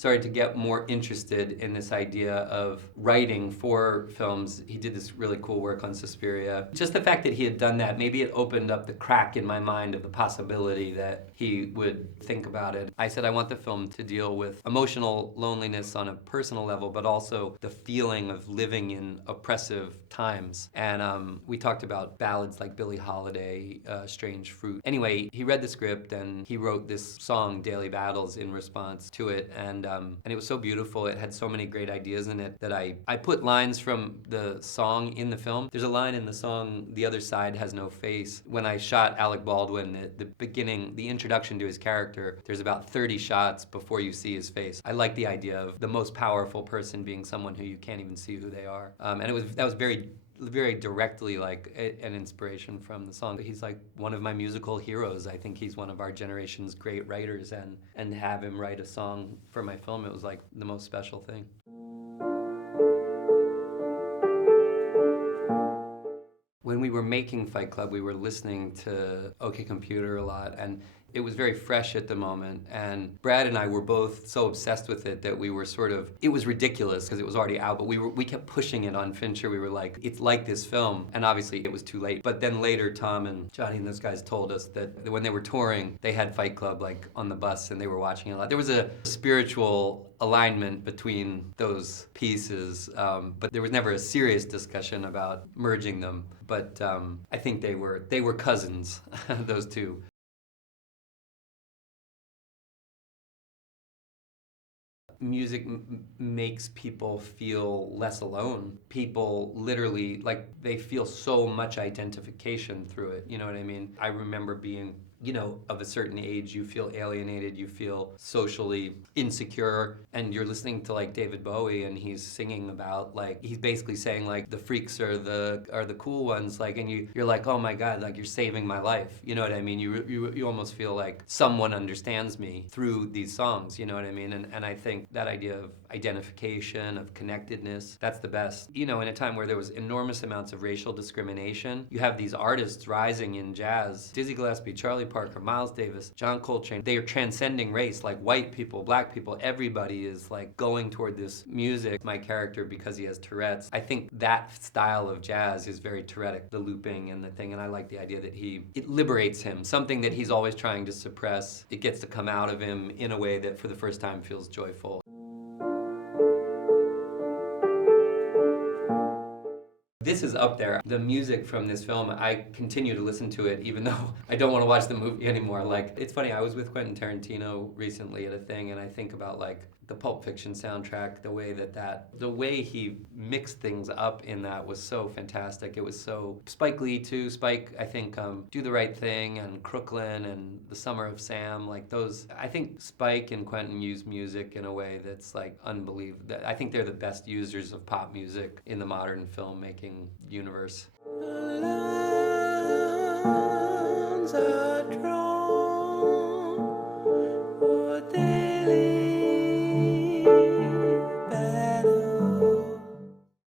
started to get more interested in this idea of writing for films. He did this really cool work on Suspiria. Just the fact that he had done that, maybe it opened up the crack in my mind of the possibility that he would think about it. I said I want the film to deal with emotional loneliness on a personal level, but also the feeling of living in oppressive times. And we talked about ballads like Billie Holiday, Strange Fruit. Anyway, he read the script and he wrote this song, Daily Battles, in response to it. And it was so beautiful. It had so many great ideas in it that I put lines from the song in the film. There's a line in the song, The Other Side Has No Face. When I shot Alec Baldwin at the beginning, the introduction to his character, there's about 30 shots before you see his face. I like the idea of the most powerful person being someone who you can't even see who they are. And that was very directly like an inspiration from the song. He's like one of my musical heroes. I think he's one of our generation's great writers, and have him write a song for my film, it was like the most special thing. When we were making Fight Club, we were listening to OK Computer a lot, and it was very fresh at the moment, and Brad and I were both so obsessed with it that we were it was ridiculous because it was already out, but we kept pushing it on Fincher. We were like, it's like this film, and obviously it was too late. But then later, Tom and Johnny and those guys told us that when they were touring, they had Fight Club like on the bus, and they were watching it a lot. There was a spiritual alignment between those pieces, but there was never a serious discussion about merging them. But I think they were cousins, those two. Music makes people feel less alone. People literally, like, they feel so much identification through it, you know what I mean? I remember being, of a certain age, you feel alienated, you feel socially insecure, and you're listening to like David Bowie, and he's singing about he's basically saying like the freaks are the cool ones, like, and you're like, oh my God, like you're saving my life, you know what I mean? You almost feel like someone understands me through these songs, you know what I mean? And I think that idea of identification, of connectedness, that's the best. In a time where there was enormous amounts of racial discrimination, you have these artists rising in jazz, Dizzy Gillespie, Charlie Parker, Miles Davis, John Coltrane. They are transcending race, like white people, black people, everybody is like going toward this music. My character, because he has Tourette's, I think that style of jazz is very Tourettic, the looping and the thing, and I like the idea that it liberates him, something that he's always trying to suppress. It gets to come out of him in a way that for the first time feels joyful. This is up there. The music from this film, I continue to listen to it even though I don't want to watch the movie anymore. Like, it's funny, I was with Quentin Tarantino recently at a thing, and I think about like the Pulp Fiction soundtrack, the way he mixed things up in that was so fantastic. It was so Spike Lee too. Spike, I think, Do the Right Thing and Crooklyn and The Summer of Sam, like those. I think Spike and Quentin use music in a way that's like unbelievable. I think they're the best users of pop music in the modern filmmaking universe.